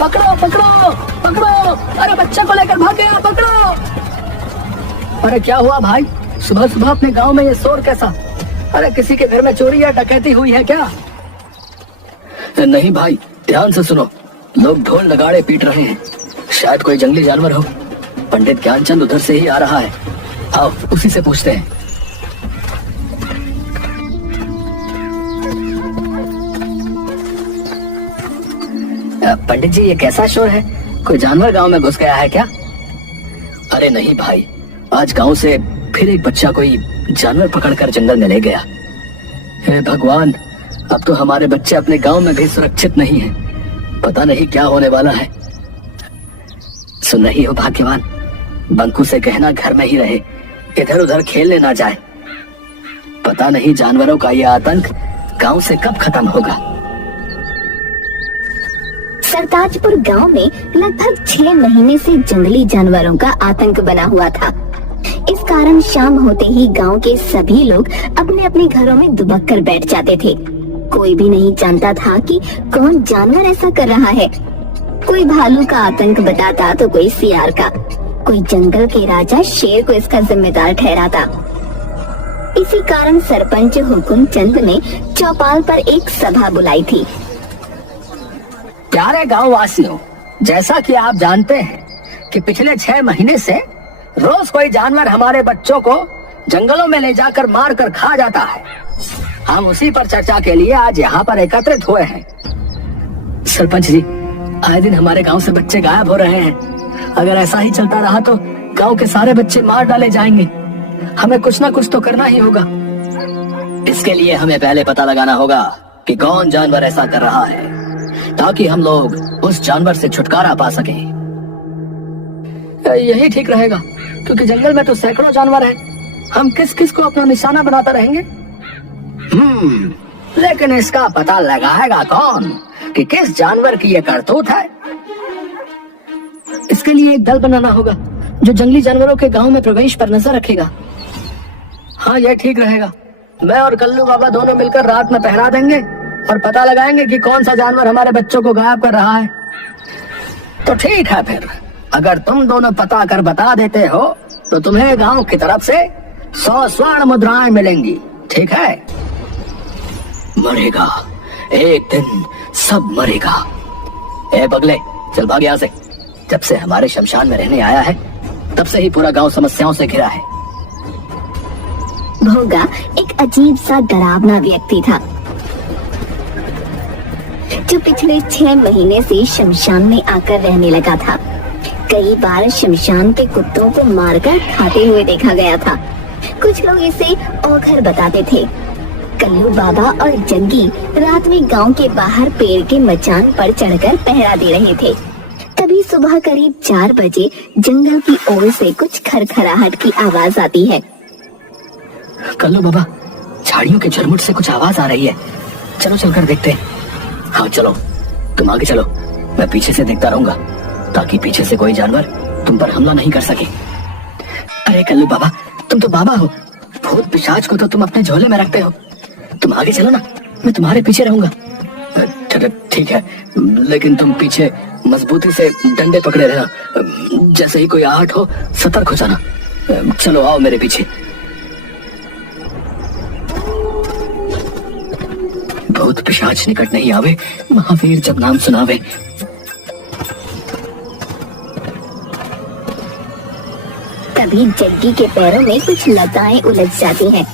पकड़ो पकड़ो पकड़ो, अरे बच्चे को लेकर भाग गया, पकड़ो। अरे क्या हुआ भाई, सुबह सुबह अपने गांव में ये शोर कैसा? अरे किसी के घर में चोरी या डकैती हुई है क्या? नहीं भाई, ध्यान से सुनो, लोग ढोल नगाड़े पीट रहे हैं, शायद कोई जंगली जानवर हो। पंडित ज्ञानचंद उधर से ही आ रहा है, आओ उसी से पूछते हैं। पंडित जी, ये कैसा शोर है? कोई जानवर गांव में घुस गया है क्या? अरे नहीं भाई, आज गांव से फिर एक बच्चा कोई जानवर पकड़कर जंगल में ले गया। हे भगवान, अब तो हमारे बच्चे अपने गांव में भी सुरक्षित नहीं हैं। पता नहीं क्या होने वाला है। सुन रही हो भाग्यवान, बंकू से कहना घर में ही रहे, इधर उधर खेलने ना जाए। पता नहीं जानवरों का यह आतंक गांव से कब खत्म होगा। सरताजपुर गांव में लगभग 6 महीने से जंगली जानवरों का आतंक बना हुआ था। इस कारण शाम होते ही गांव के सभी लोग अपने अपने घरों में दुबक कर बैठ जाते थे। कोई भी नहीं जानता था कि कौन जानवर ऐसा कर रहा है। कोई भालू का आतंक बताता तो कोई सियार का, कोई जंगल के राजा शेर को इसका जिम्मेदार ठहराता। इसी कारण सरपंच हुकुम चंद ने चौपाल पर एक सभा बुलाई थी। प्यारे गांव वासियों, जैसा कि आप जानते हैं कि पिछले 6 महीने से रोज कोई जानवर हमारे बच्चों को जंगलों में ले जाकर मार कर खा जाता है। हम उसी पर चर्चा के लिए आज यहाँ पर एकत्रित हुए हैं। सरपंच जी, आए दिन हमारे गांव से बच्चे गायब हो रहे हैं। अगर ऐसा ही चलता रहा तो गांव के सारे बच्चे मार डाले जाएंगे। हमें कुछ ना कुछ तो करना ही होगा। इसके लिए हमें पहले पता लगाना होगा कि कौन जानवर ऐसा कर रहा है, ताकि हम लोग उस जानवर से छुटकारा पा सके। यही ठीक रहेगा, क्योंकि जंगल में तो सैकड़ों जानवर हैं। हम किस किस को अपना निशाना बनाता रहेंगे? लेकिन इसका पता लगाएगा कौन कि किस जानवर की ये करतूत है? इसके लिए एक दल बनाना होगा जो जंगली जानवरों के गांव में प्रवेश पर नजर रखेगा। हाँ, यह ठीक रहेगा। मैं और कल्लू बाबा दोनों मिलकर रात में पहरा देंगे और पता लगाएंगे कि कौन सा जानवर हमारे बच्चों को गायब कर रहा है। तो ठीक है, फिर अगर तुम दोनों पता कर बता देते हो तो तुम्हें गांव की तरफ से 100 स्वर्ण मुद्राएं मिलेंगी, ठीक है? मरेगा, एक दिन सब मरेगा। ए बगले, चल भाग यहाँ से। जब से हमारे शमशान में रहने आया है, तब से ही पूरा गांव समस्याओं से घिरा है। भोगा एक अजीब सा डरावना व्यक्ति था, जो पिछले 6 महीने से शमशान में आकर रहने लगा था। कई बार शमशान के कुत्तों को मारकर खाते हुए देखा गया था। कुछ लोग इसे औघर बताते थे। कल्लू बाबा और जग्गी रात में गांव के बाहर पेड़ के मचान पर चढ़कर पहरा दे रहे थे। तभी सुबह करीब 4 बजे जंगल की ओर से कुछ खरखराहट की आवाज आती है। कल्लू बाबा, झाड़ियों के झुरमुट से कुछ आवाज आ रही है। चलो चलकर देखते हैं। हाँ चलो, तुम आगे चलो, मैं पीछे से देखता रहूंगा, ताकि पीछे से कोई जानवर तुम पर हमला नहीं कर सके। अरे कल्लू बाबा, तुम तो बाबा हो, भूत पिशाच को तो तुम अपने झोले में रखते हो। तुम आगे चलो ना, मैं तुम्हारे पीछे रहूंगा। ठीक है, लेकिन तुम पीछे मजबूती से डंडे पकड़े रहना। जैसे ही कोई आहट हो सतर्क हो जाना। चलो आओ मेरे पीछे। भूत पिशाच निकट नहीं आवे, महावीर जब नाम सुनावे। तभी जग्गी के पैरों में कुछ लताएं उलझ जाती हैं,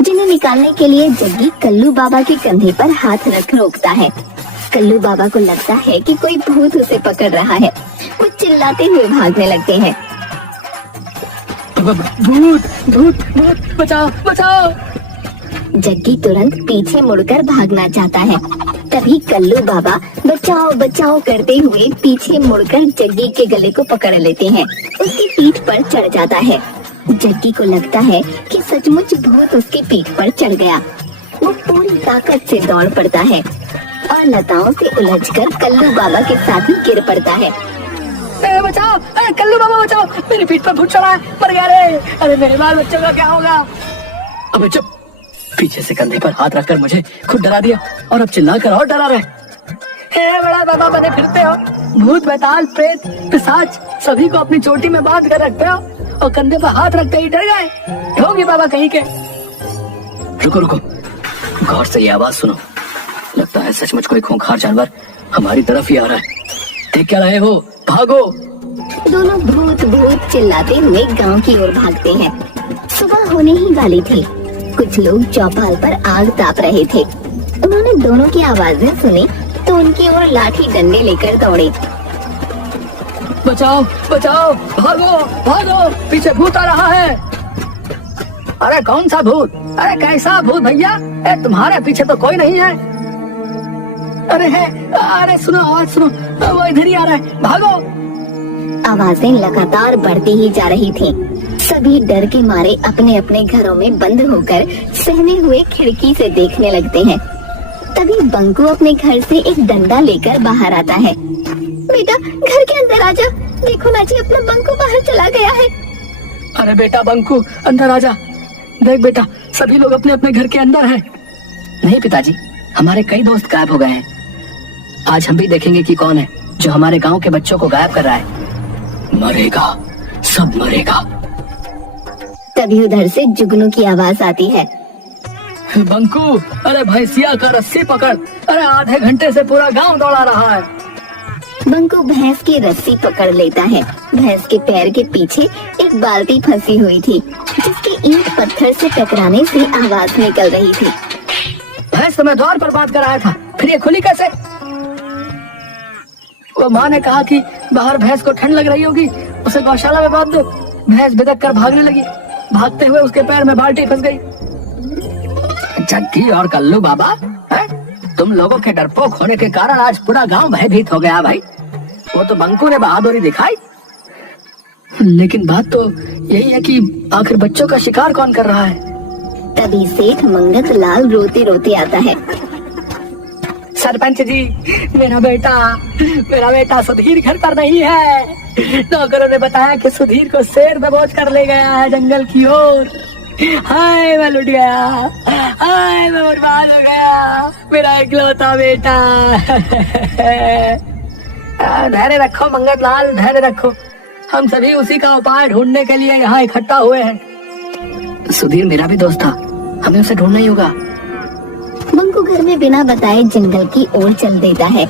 जिन्हें निकालने के लिए जग्गी कल्लू बाबा के कंधे पर हाथ रख रोकता है। कल्लू बाबा को लगता है कि कोई भूत उसे पकड़ रहा है। वो चिल्लाते हुए भागने लगते हैं। भूत भूत भूत, बचाओ बचाओ। जग्गी तुरंत पीछे मुड़कर भागना चाहता है। तभी कल्लू बाबा बचाओ बचाओ करते हुए पीछे मुड़कर जग्गी के गले को पकड़ लेते हैं। उसकी पीठ पर चढ़ जाता है। जग्गी को लगता है कि सचमुच भूत उसकी पीठ पर चढ़ गया। वो पूरी ताकत से दौड़ पड़ता है और लताओं से उलझकर कल्लू बाबा के साथ ही गिर पड़ता है। बचाओ, कल्लू बाबा बचाओ, मेरी पीठ पर भूत चढ़ा है, मर गया रे। अरे मेरे बाल बच्चों का क्या होगा? अबे चुप, पीछे से कंधे पर हाथ रखकर मुझे खुद डरा दिया और अब चिल्लाकर और डरा रहे। बड़ा बाबा बने फिरते हो, भूत बैताल प्रेत पिशाच सभी को अपनी चोटी में बांध कर रखते हो और कंधे पर हाथ रखते ही डर गए होंगे बाबा कहीं के। रुको रुको, गौर से ये आवाज सुनो, लगता है सचमुच कोई खूंखार जानवर हमारी तरफ ही आ रहा है। देख क्या रहे हो, भागो। दोनों भूत भूत चिल्लाते हुए गांव की ओर भागते हैं। सुबह होने ही वाली थी। कुछ लोग चौपाल पर आग ताप रहे थे। उन्होंने दोनों की आवाजें सुनी तो उनकी ओर लाठी डंडे लेकर दौड़े। बचाओ बचाओ, भागो भागो, पीछे भूत आ रहा है। अरे कौन सा भूत, अरे कैसा भूत भैया, तुम्हारे पीछे तो कोई नहीं है। अरे है, अरे सुनो आवाज सुनो, वो इधर ही आ रहा है, भागो। आवाजें लगातार बढ़ती ही जा रही थी। सभी डर के मारे अपने अपने घरों में बंद होकर सहमे हुए खिड़की से देखने लगते हैं। तभी बंकू अपने घर से एक डंडा लेकर बाहर आता है। बेटा घर के अंदर आजा, देखो ना जी अपना बंकू बाहर चला गया है। अरे बेटा बंकू अंदर आजा, देख बेटा सभी लोग अपने अपने घर के अंदर हैं। नहीं पिताजी, हमारे कई दोस्त गायब हो गए हैं। आज हम भी देखेंगे कि कौन है जो हमारे गांव के बच्चों को गायब कर रहा है। मरेगा, सब मरेगा। तभी उधर से जुगनू की आवाज आती है। बंकू, अरे भैंसिया का रस्सी पकड़, अरे आधे घंटे से पूरा गांव दौड़ा रहा है। बंकू भैंस की रस्सी पकड़ लेता है। भैंस के पैर के पीछे एक बाल्टी फंसी हुई थी, जिसकी ईंट पत्थर से टकराने से आवाज निकल रही थी। भैंस तो मैं द्वार पर बांध कर आया था, फिर ये खुली कैसे? वो माँ ने कहा कि बाहर भैंस को ठंड लग रही होगी, उसे गौशाला में बांध दो। भैंस बिदक कर भागने लगी, भागते हुए उसके पैर में बाल्टी फंस गई। जग्गी और कल्लू बाबा, है? तुम लोगों के डरपोक होने के कारण आज पूरा गांव भयभीत हो गया भाई। वो तो बंकू ने बहादुरी दिखाई, लेकिन बात तो यही है कि आखिर बच्चों का शिकार कौन कर रहा है? तभी सेठ मंगत लाल रोते रोते आता है। सरपंच जी, मेरा बेटा सुधीर घर पर नहीं है। नौकरों ने बताया कि सुधीर को शेर दबोच कर ले गया है जंगल की ओर। हाय मैं लुट गया, हाय मैं बर्बाद हो गया, मेरा इकलौता बेटा। धैर्य रखो मंगत लाल, धैर्य रखो, हम सभी उसी का उपाय ढूंढने के लिए यहाँ इकट्ठा हुए हैं। सुधीर मेरा भी दोस्त था, हमें उसे ढूंढना ही होगा। बंकू घर में बिना बताए जंगल की ओर चल देता है।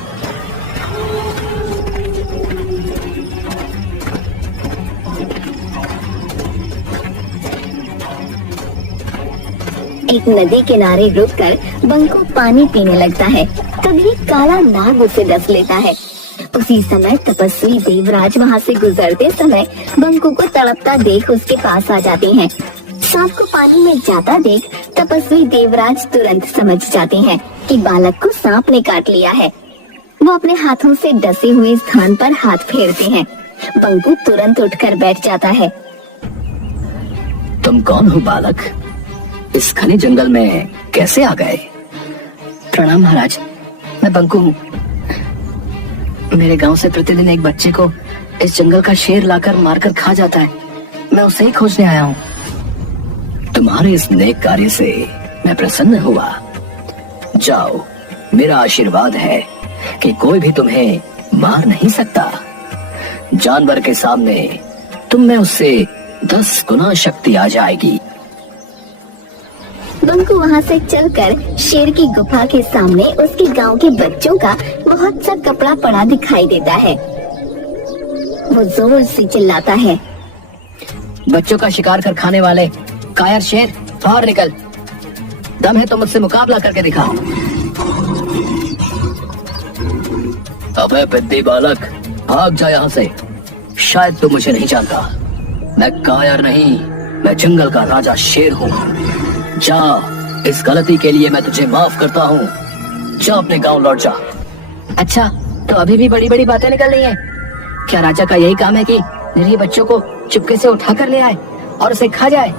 एक नदी किनारे रुककर बंकू पानी पीने लगता है। तभी काला नाग उसे डस लेता है। उसी समय तपस्वी देवराज वहाँ से गुजरते समय बंकू को तड़पता देख उसके पास आ जाते हैं। सांप को पानी में जाता देख तपस्वी देवराज तुरंत समझ जाते हैं कि बालक को सांप ने काट लिया है। वो अपने हाथों से डसे हुए स्थान पर हाथ फेरते हैं। बंकू तुरंत उठकर बैठ जाता है। तुम कौन हो बालक? इस घने जंगल में कैसे आ गए? प्रणाम महाराज, मैं बंकू हूँ। मेरे गांव से प्रतिदिन एक बच्चे को इस जंगल का शेर लाकर मारकर खा जाता है, मैं उसे ही खोजने आया हूँ। तुम्हारे इस नेक कार्य से मैं प्रसन्न हुआ। जाओ, मेरा आशीर्वाद है कि कोई भी तुम्हें मार नहीं सकता। जानवर के सामने तुम में उससे 10 गुना शक्ति आ जाएगी। बंकू वहाँ से चलकर शेर की गुफा के सामने उसके गांव के बच्चों का बहुत सा कपड़ा पड़ा दिखाई देता है। वो जोर से चिल्लाता है, बच्चों का शिकार कर खाने वाले कायर शेर, बाहर निकल। दम है तो मुझसे मुकाबला करके दिखा। अबे पिद्दी बालक, भाग जा यहाँ से। शायद तू मुझे नहीं जानता, मैं कायर नहीं, मैं जंगल का राजा शेर हूँ। जा, इस गलती के लिए मैं तुझे माफ करता हूँ। जा अपने गांव लौट जा। अच्छा, तो अभी भी बड़ी बड़ी बातें निकल रही हैं। क्या राजा का यही काम है कि निरीह बच्चों को चुपके से उठा कर ले आए और उसे खा जाए?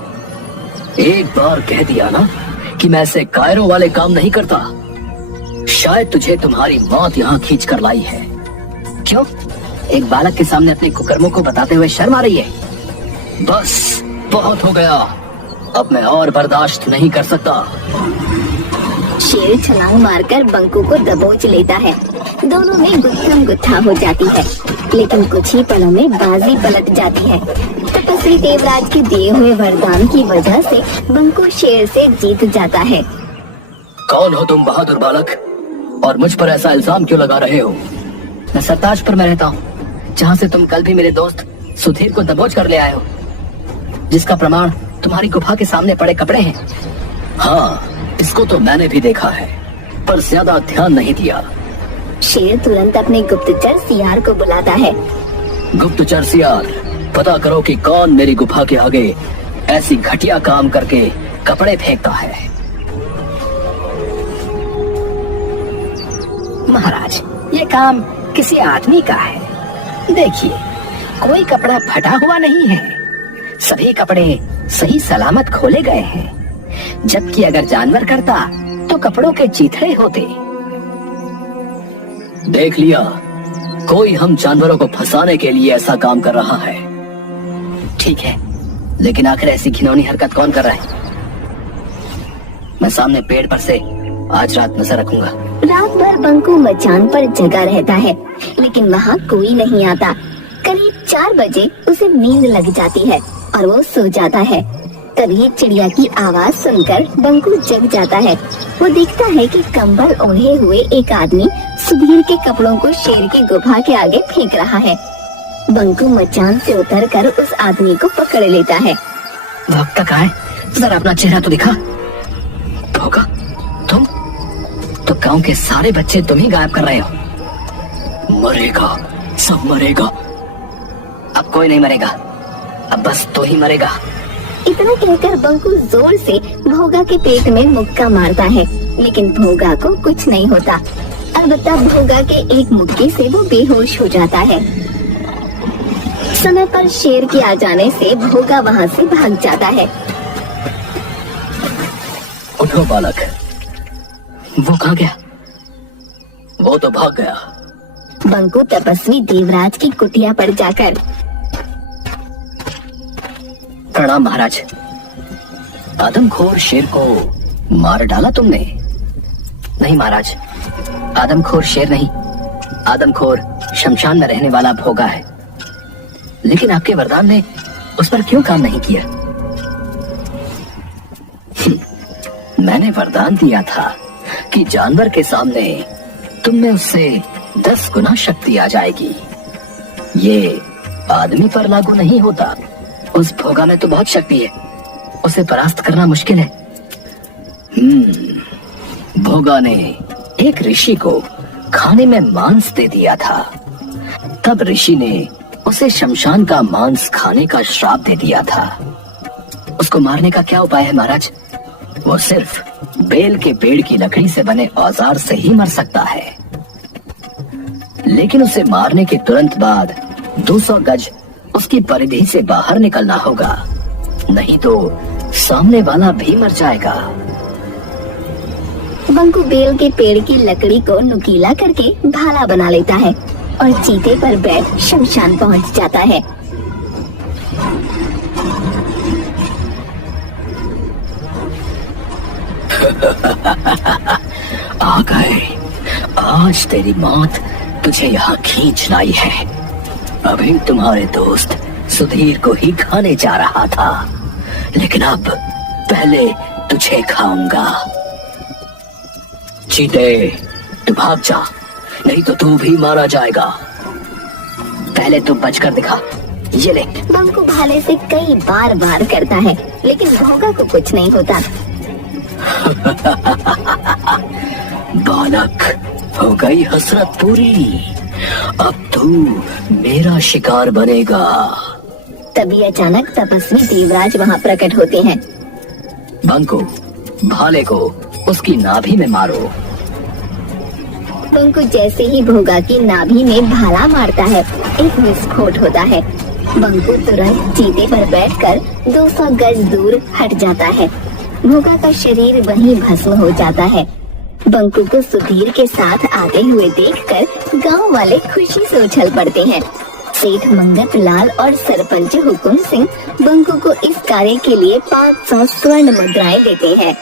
एक बार कह दिया ना कि मैं ऐसे कायरों वाले काम नहीं करता। शायद तुझे तुम्हारी मौत यहाँ खींच कर लाई है। क्यों? एक बालक के सामने अपने कुकर्मों को बताते हुए शर्म आ रही है? बस बहुत हो गया, अब मैं और बर्दाश्त नहीं कर सकता। शेर छलांग मारकर बंकू को दबोच लेता है। दोनों में गुत्थम गुत्था हो जाती है, लेकिन कुछ ही पलों में बाजी पलट जाती है। तपस्वी देवराज के दिए हुए वरदान की वजह से बंकू शेर से जीत जाता है। कौन हो तुम बहादुर बालक, और मुझ पर ऐसा इल्जाम क्यों लगा रहे हो? मैं सरताजपुर में रहता हूँ, जहाँ से तुम कल भी मेरे दोस्त सुधीर को दबोच कर ले आए हो, जिसका प्रमाण तुम्हारी गुफा के सामने पड़े कपड़े हैं। हाँ, इसको तो मैंने भी देखा है, पर ज्यादा ध्यान नहीं दिया। शेर तुरंत अपने गुप्तचर सियार को बुलाता है। गुप्तचर सियार, पता करो कि कौन मेरी गुफा के आगे ऐसी घटिया काम करके कपड़े फेंकता है। महाराज, ये काम किसी आदमी का है। देखिए, कोई कपड़ा फटा हुआ नहीं है, सभी कपड़े सही सलामत खोले गए हैं। जबकि अगर जानवर करता तो कपड़ों के चीथड़े होते। देख लिया, कोई हम जानवरों को फंसाने के लिए ऐसा काम कर रहा है। ठीक है, लेकिन आखिर ऐसी घिनौनी हरकत कौन कर रहा है? मैं सामने पेड़ पर से आज रात नजर रखूंगा। रात भर बंकू मचान पर जगा रहता है, लेकिन वहाँ कोई नहीं आता। करीब 4 बजे उसे नींद लग जाती है और वो सो जाता है। तभी चिड़िया की आवाज सुनकर बंकू जग जाता है। वो देखता है कि कंबल ओढ़े हुए एक आदमी सुधीर के कपड़ों को शेर की गुफा के आगे फेंक रहा है। बंकू मचान से उतरकर उस आदमी को पकड़ लेता है। वक्त तक आए, जरा अपना चेहरा तो दिखा। होगा तुम तो गांव के सारे बच्चे तुम ही गायब कर रहे हो। मरेगा, सब मरेगा। अब कोई नहीं मरेगा, अब बस तो ही मरेगा। इतना कहकर बंकू जोर से भोगा के पेट में मुक्का मारता है, लेकिन भोगा को कुछ नहीं होता। अलबत्ता भोगा के एक मुक्के से वो बेहोश हो जाता है। समय पर शेर के आ जाने से भोगा वहाँ से भाग जाता है। उठो बालक, वो कहाँ गया? वो तो भाग गया। बंकू तपस्वी देवराज की कुटिया पर जाकर, प्रणाम महाराज। आदमखोर शेर को मार डाला तुमने? नहीं महाराज, आदमखोर शेर नहीं, आदमखोर शमशान में रहने वाला भोगा है। लेकिन आपके वरदान ने उस पर क्यों काम नहीं किया? मैंने वरदान दिया था कि जानवर के सामने तुम में उससे 10 गुना शक्ति आ जाएगी। ये आदमी पर लागू नहीं होता। उस भोगा में तो बहुत शक्ति है, उसे परास्त करना मुश्किल है। भोगा ने एक ऋषि को खाने में मांस दे दिया था। तब ऋषि ने उसे शमशान का मांस खाने का श्राप दे दिया था। उसको मारने का क्या उपाय है महाराज? वो सिर्फ बेल के पेड़ की लकड़ी से बने औजार से ही मर सकता है। लेकिन उसे मारने के तुरंत बाद 200 गज उसकी परिधि से बाहर निकलना होगा, नहीं तो सामने वाला भी मर जाएगा। बंकू बेल के पेड़ की लकड़ी को नुकीला करके भाला बना लेता है और चीते पर बैठ शमशान पहुंच जाता है। आ गए, आज तेरी मौत तुझे यहाँ खींच लाई है। अभी तुम्हारे दोस्त सुधीर को ही खाने जा रहा था, लेकिन अब पहले तुझे खाऊंगा। चीते, तू भाग जा, नहीं तो तू भी मारा जाएगा। पहले तू बचकर दिखा, ये ले। बंकू भाले से कई बार वार करता है, लेकिन भोगा को कुछ नहीं होता। बालक, हो गई हसरत पूरी, अब तू मेरा शिकार बनेगा। तभी अचानक तपस्वी देवराज वहाँ प्रकट होते हैं। बंकू, भाले को उसकी नाभि में मारो। बंकू जैसे ही भोगा की नाभि में भाला मारता है, एक विस्फोट होता है। बंकू तुरंत चीते पर बैठकर 200 गज दूर हट जाता है। भोगा का शरीर वहीं भस्म हो जाता है। बंकू को सुधीर के साथ आते हुए देखकर गांव वाले खुशी से उछल पड़ते हैं। सेठ मंगत लाल और सरपंच हुकुम सिंह बंकू को इस कार्य के लिए 500 स्वर्ण मुद्राएं देते हैं।